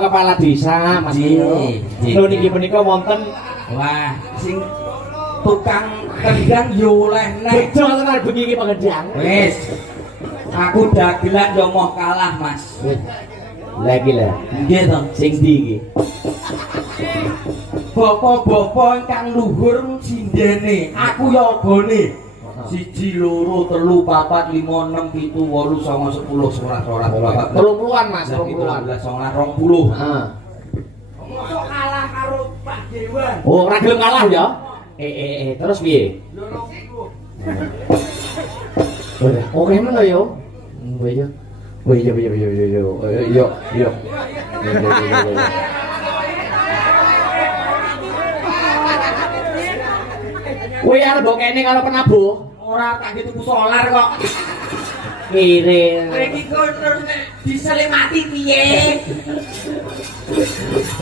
kepala desa Mas Mio. Lho niki menika wonten wah sing tukang kendang yo oleh nek. bejo tenan bengi iki pengendang. Wis. Aku dagelan yo moh kalah, Mas. Lagi lah. Nggih to, Sing ndi iki? Bapak-bapak ingkang luhur sindene, aku yo agane. 1 2 3 4 5 6 7 8 9 10 11 12 30-an Mas, 30-an. 20. Heeh. Mosok kalah karo Pak Dewan. Oh, ora gelem kalah ya? Terus piye? Oke men yo. Iya. Iya. Kowe arep mbok kene karo penabuh? Ora tak tuku solar kok. Kiring. Iki kok terus diselimati piye?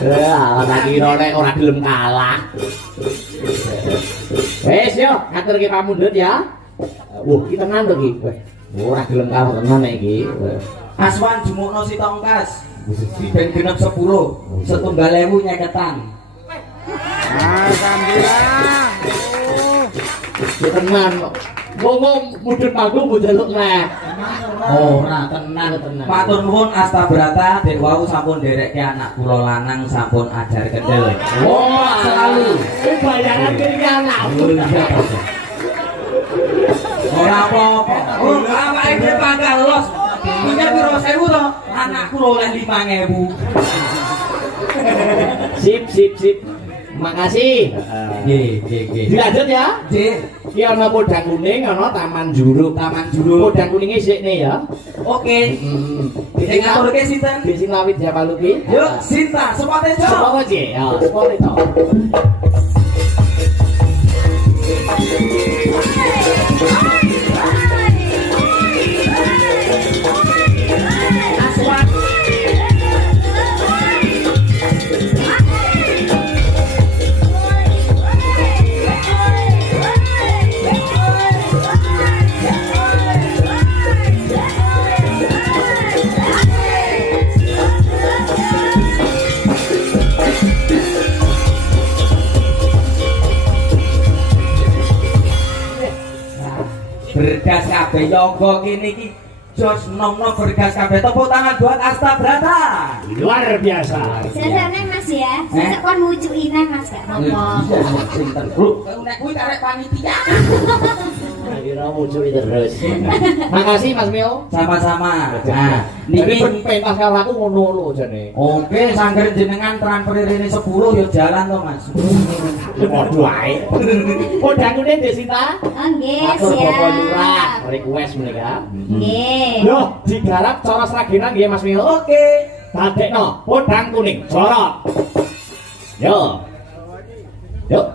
Ora kira nek ora gelem kalah. Wes yo, ngaturke pamundhut ya. Wah, iki tenan to iki. Ora gelem kalah tenan nek iki. Aswan jumukno si tongkas. Ben genep 10, setunggal ewu nyeketan. Alhamdulillah. Ya tenan kok. Wong mudhun panggung njaluk neh. Ora tenan. Matur nuwun Astabrata dek wau sampun nderekke anak kula lanang sampun ajar kendel. Wah, selalu. Bayaran kiri anakku. Ora apa-apa. Oh, awake dhewe panggal los. Punya piro sewu to? Anakku oleh 5.000. Sip. Makasih. Nggih. Dilanjut ya. Nggih. Iki ana podang kuning, ana taman juruk. Podang kuninge sikne ya. Oke. Sing ngaturke sinten? Sing lawit Japaluki. Yuk, Sinta, sepote jo. Sepote ya, sepote to. Bergas kabeh yoga kene iki jos nom-nom bergas kabeh tepuk tangan buat Astabrata. Luar biasa. Sesane Mas ya. Sesek kon ngucuki nang Mas gak apa-apa. Sinten, Bro? Nek kuwi karek panitia. Kira muncul terus. Makasih Mas Mio. Sama-sama. Nah, Niki niki pentas karo aku ngono lho jane. oke sangger jenengan transfer rene 10 ya jalan to, Mas. Padha wae. Podang kuning Desita. Oh nggih, Atur Bapak Lurah, siap. request menika. Nggih. Yo, digarap cara sragenan nggih Mas Mio. Oke. Dadekno podang kuning sorot. Yo. Yuk.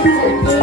Jadi